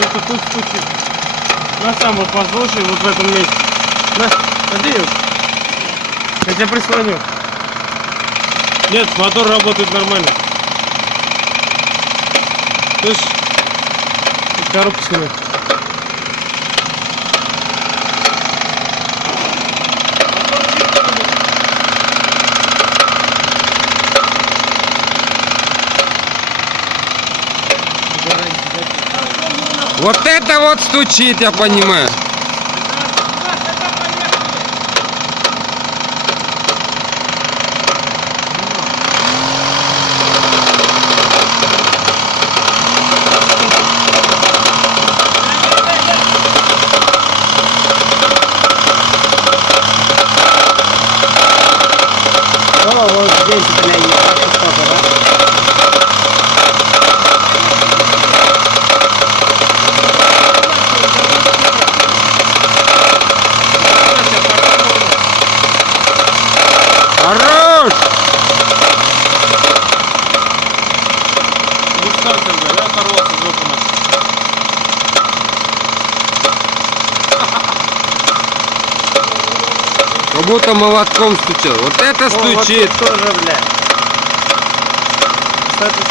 Что-то тут стучит. На сам вот послушай, вот в этом месте. На, надеюсь. Я тебя прислоню. Нет, мотор работает нормально. Слышь, коробку сними. Вот это вот стучит, я понимаю. О, вот здесь, блядь, что-то, да? Хорош! Буксарка, да, оторвался жопу нашу. Как будто молотком стучал. Вот это стучит. Вот тут тоже, блядь. Кстати,